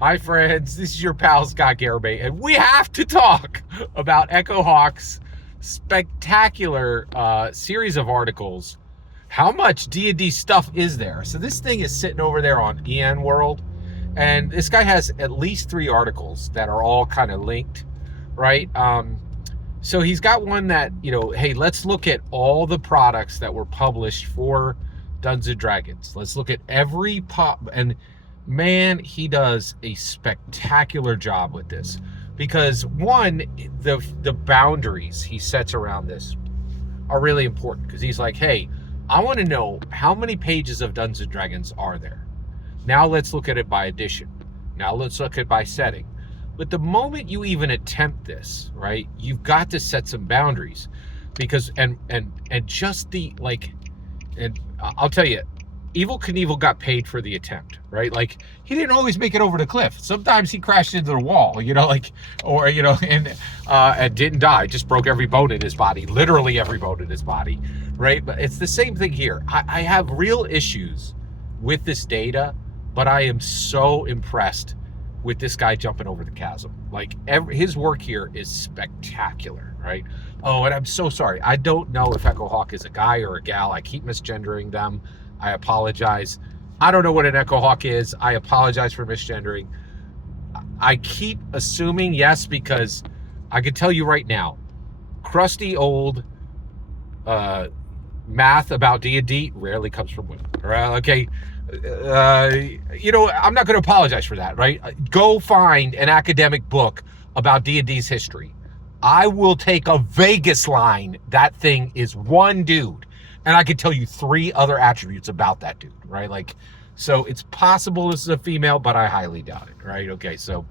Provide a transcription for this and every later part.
Hi, friends. This is your pal Scott Garibay, and we have to talk about Echohawk's spectacular series of articles. How much D&D stuff is there? So this thing is sitting over there on EN World, and this guy has at least 3 articles that are all kind of linked, right? So he's got one that, hey, let's look at all the products that were published for Dungeons and Dragons. Let's look at every and man, he does a spectacular job with this, because one, the boundaries he sets around this are really important, because he's like, hey, I want to know how many pages of Dungeons and Dragons are there. Now let's look at it by edition. Now let's look at it by setting. But the moment you even attempt this, right, you've got to set some boundaries, because and just the and I'll tell you, Evel Knievel got paid for the attempt, right? Like, he didn't always make it over the cliff. Sometimes he crashed into the wall, and didn't die, just broke every bone in his body, literally every bone in his body, right? But it's the same thing here. I have real issues with this data, but I am so impressed with this guy jumping over the chasm. Like, his work here is spectacular, right? Oh, and I'm so sorry. I don't know if Echohawk is a guy or a gal. I keep misgendering them. I apologize. I don't know what an Echohawk is. I apologize for misgendering. I keep assuming yes, because I can tell you right now, crusty old math about D&D rarely comes from women. Right? Okay. I'm not going to apologize for that, right? Go find an academic book about D&D's history. I will take a Vegas line. That thing is one dude. And I can tell you 3 other attributes about that dude, right? Like, so it's possible this is a female, but I highly doubt it, right? Okay, so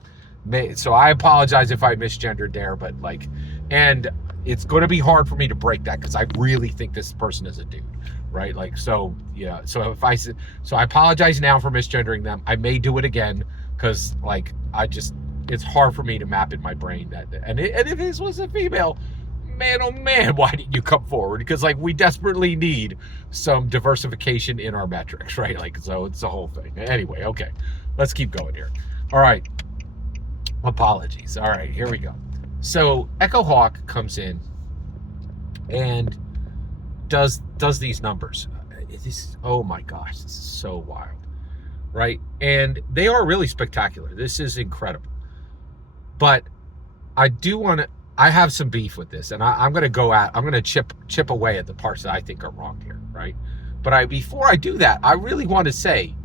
I apologize if I misgendered there, but and it's going to be hard for me to break that, because I really think this person is a dude, right? Like, so yeah, so I apologize now for misgendering them. I may do it again, because it's hard for me to map in my brain that, and if this was a female, man, oh man, why didn't you come forward? Because we desperately need some diversification in our metrics, right? So it's the whole thing. Anyway, okay, let's keep going here. All right, apologies. All right, here we go. So Echohawk comes in and does these numbers. Oh my gosh, this is so wild, right? And they are really spectacular. This is incredible. But I have some beef with this, and I'm going to chip away at the parts that I think are wrong here, right? But before I do that, I really want to say,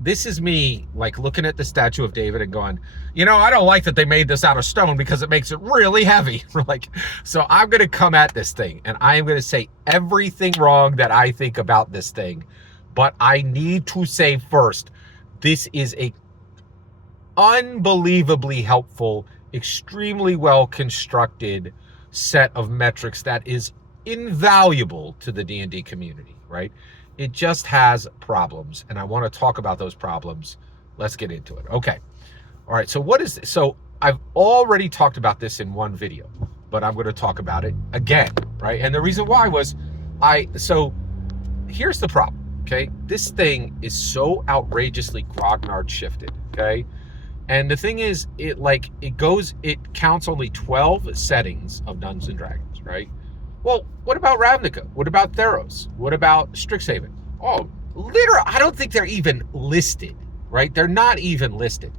this is me, looking at the statue of David and going, I don't like that they made this out of stone, because it makes it really heavy. So I'm going to come at this thing, and I am going to say everything wrong that I think about this thing. But I need to say first, this is a unbelievably helpful, extremely well constructed set of metrics that is invaluable to the D&D community, right? It just has problems, and I want to talk about those problems. Let's get into it. Okay. All right. So what is this? So I've already talked about this in one video, but I'm going to talk about it again, right? And the reason why was so here's the problem. Okay. This thing is so outrageously grognard shifted. Okay. And the thing is, it counts only 12 settings of Dungeons and Dragons, right? Well, what about Ravnica? What about Theros? What about Strixhaven? Oh, literally, I don't think they're even listed, right? They're not even listed.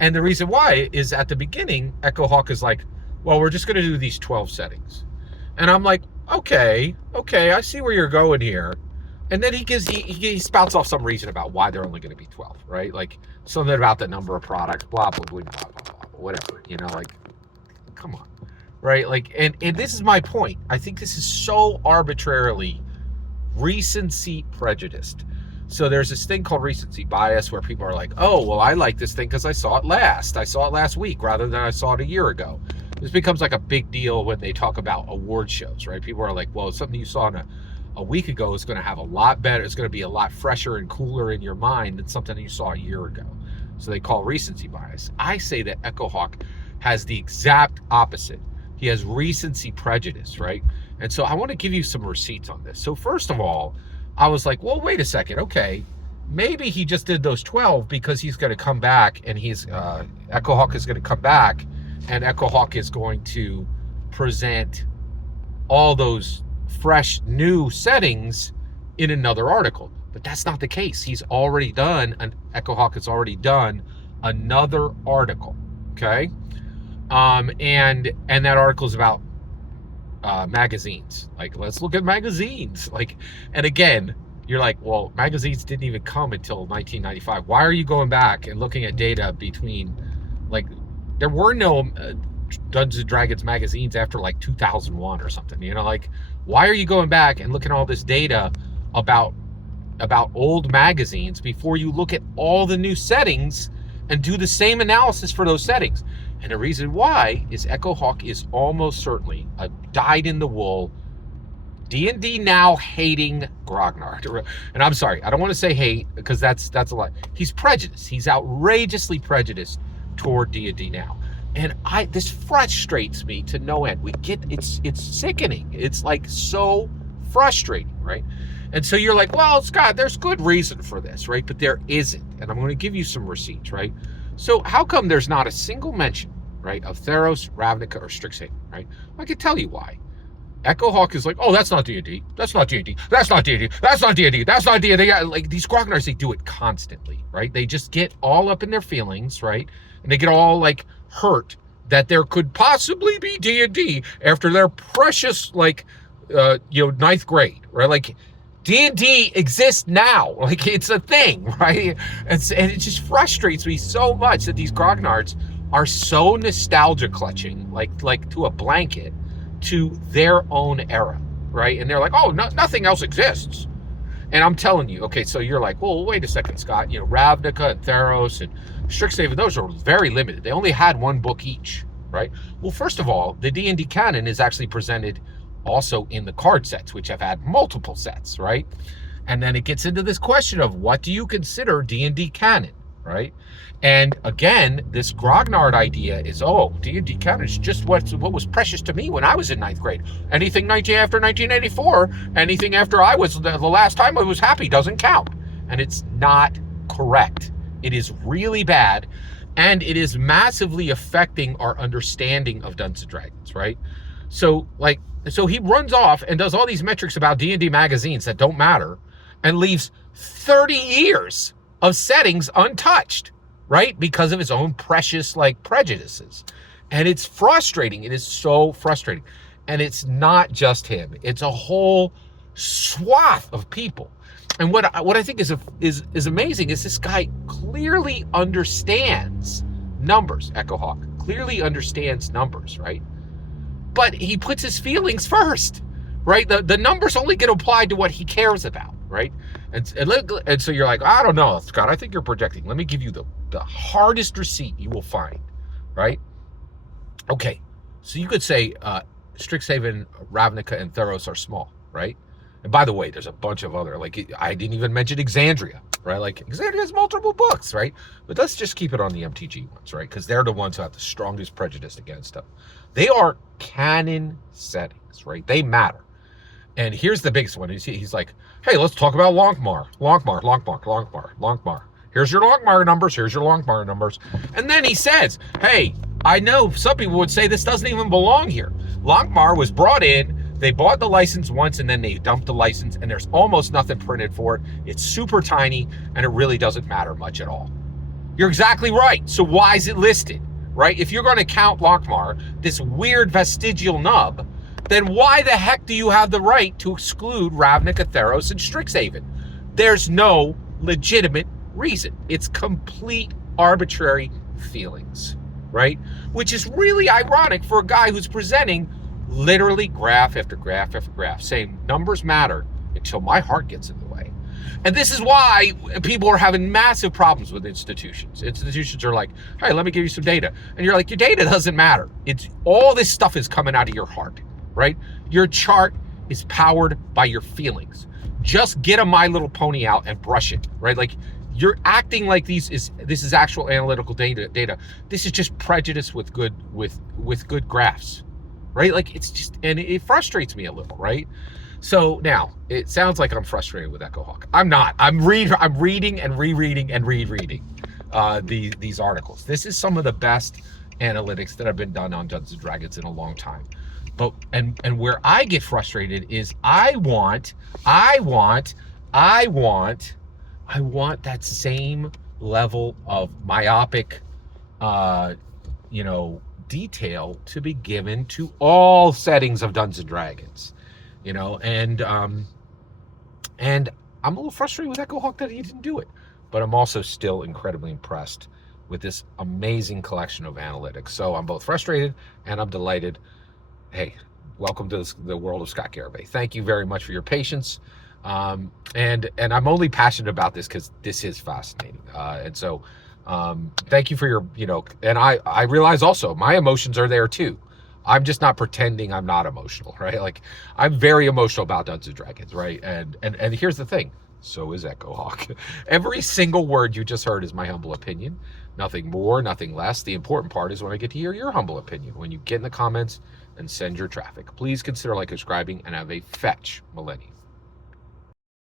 And the reason why is, at the beginning, Echohawk is like, well, we're just going to do these 12 settings. And I'm like, okay, I see where you're going here. And then he spouts off some reason about why they're only going to be 12, right? Something about the number of products, blah, blah, blah, blah, blah, blah, whatever, come on, right? And this is my point. I think this is so arbitrarily recency prejudiced. So there's this thing called recency bias, where people are like, oh, well, I like this thing because I saw it last. I saw it last week rather than I saw it a year ago. This becomes a big deal when they talk about award shows, right? People are like, well, something you saw in a week ago is going to have a lot better. It's going to be a lot fresher and cooler in your mind than something you saw a year ago. So they call recency bias. I say that Echohawk has the exact opposite. He has recency prejudice, right? And so I want to give you some receipts on this. So first of all, I was like, well, wait a second. Okay, maybe he just did those 12 because he's going to come back, and he's Echohawk is going to come back, and Echohawk is going to present all those fresh new settings in another article. But that's not the case. He's already done, and Echohawk has already done another article, okay? And that article is about magazines. Like, let's look at magazines. Like, and again, you're like, well, magazines didn't even come until 1995. Why are you going back and looking at data between, like, there were no Dungeons and Dragons magazines after like 2001 or something, you know? Like, why are you going back and looking at all this data about old magazines before you look at all the new settings and do the same analysis for those settings? And the reason why is Echohawk is almost certainly a dyed-in-the-wool D&D now hating grognard. And I'm sorry, I don't want to say hate, because that's a lot. He's prejudiced. He's outrageously prejudiced toward D&D now. And this frustrates me to no end. It's sickening. It's like so frustrating, right? And so you're like, well, Scott, there's good reason for this, right? But there isn't. And I'm going to give you some receipts, right? So how come there's not a single mention, right, of Theros, Ravnica, or Strixhaven, right? I can tell you why. Echohawk is like, oh, that's not D&D. That's not D&D. That's not D&D. That's not D&D. That's not D&D. Like, these grognards, they do it constantly, right? They just get all up in their feelings, right? And they get all, like, hurt that there could possibly be D&D after their precious, like, ninth grade, right? Like, D&D exists now. Like, it's a thing, right? And it just frustrates me so much that these grognards are so nostalgia clutching, like to a blanket, to their own era, right? And they're like, oh, nothing else exists. And I'm telling you, okay, so you're like, well, wait a second, Scott. You know, Ravnica and Theros and Strixhaven, those are very limited. They only had one book each, right? Well, first of all, the D&D canon is actually presented also in the card sets, which have had multiple sets, right? And then it gets into this question of what do you consider D&D canon, right? And again, this grognard idea is, oh, D&D canon is just what was precious to me when I was in ninth grade. Anything after 1984, anything after I was, the last time I was happy doesn't count. And it's not correct. It is really bad, and it is massively affecting our understanding of Dungeons & Dragons, right? So he runs off and does all these metrics about D&D magazines that don't matter and leaves 30 years of settings untouched, right? Because of his own precious, like, prejudices. And it's frustrating. It is so frustrating. And it's not just him. It's a whole swath of people. And what I think is amazing is this guy clearly understands numbers, Echohawk. Clearly understands numbers, right? But he puts his feelings first, right? The numbers only get applied to what he cares about, right? And so you're like, I don't know, Scott, I think you're projecting. Let me give you the hardest receipt you will find, right? Okay, so you could say Strixhaven, Ravnica, and Theros are small, right? And by the way, there's a bunch of other, like, I didn't even mention Exandria, right? Like, Exandria has multiple books, right? But let's just keep it on the MTG ones, right? Because they're the ones who have the strongest prejudice against them. They are canon settings, right? They matter. And here's the biggest one. He's like, hey, let's talk about Longmar. Here's your Longmar numbers. Here's your Longmar numbers. And then he says, hey, I know some people would say this doesn't even belong here. Longmar was brought in. They bought the license once, and then they dumped the license, and there's almost nothing printed for it. It's super tiny, and it really doesn't matter much at all. You're exactly right. So why is it listed, right? If you're going to count Longmar, this weird vestigial nub, then why the heck do you have the right to exclude Ravnica, Theros, and Strixhaven? There's no legitimate reason. It's complete arbitrary feelings, right? Which is really ironic for a guy who's presenting literally graph after graph after graph, saying numbers matter until my heart gets in the way. And this is why people are having massive problems with institutions. Institutions are like, hey, let me give you some data. And you're like, your data doesn't matter. It's all this stuff is coming out of your heart, right? Your chart is powered by your feelings. Just get a My Little Pony out and brush it, right? Like, you're acting like this is actual analytical data. This is just prejudice with good graphs, right? Like, it's just, and it frustrates me a little, right? So now it sounds like I'm frustrated with Echohawk. I'm not. I'm reading and rereading and rereading these articles. This is some of the best analytics that have been done on Dungeons and Dragons in a long time. But and where I get frustrated is I want that same level of myopic detail to be given to all settings of Dungeons and Dragons. And I'm a little frustrated with Echohawk that he didn't do it. But I'm also still incredibly impressed with this amazing collection of analytics. So I'm both frustrated and I'm delighted. Hey, welcome to the world of Scott Garibay. Thank you very much for your patience. And I'm only passionate about this because this is fascinating. And so thank you for your, and I realize also my emotions are there too. I'm just not pretending I'm not emotional, right? Like, I'm very emotional about Dungeons and Dragons, right? And here's the thing. So is Echohawk. Every single word you just heard is my humble opinion. Nothing more, nothing less. The important part is when I get to hear your humble opinion. When you get in the comments and send your traffic. Please consider like, subscribing, and have a fetch millennium.